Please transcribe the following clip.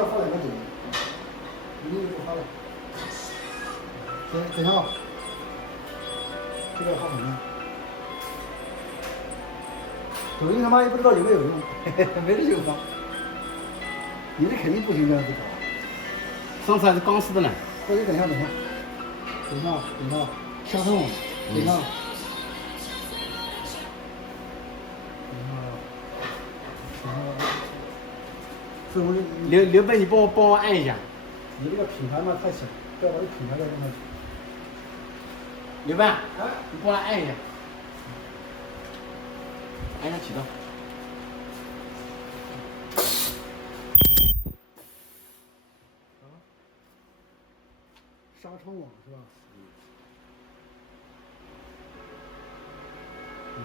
要放2个点，一定不发了。等一下啊，这个要放什么？抖音他妈也不知道有没有用，没人就发。你这肯定不行这样子搞。上次还是钢丝的呢。或者等一下，相冲，等一下。刘备，你帮我按一下。你这个品牌嘛太小，不要把这品牌再用上去。刘备，你帮我按一下，按一下启动。纱窗网是吧？嗯。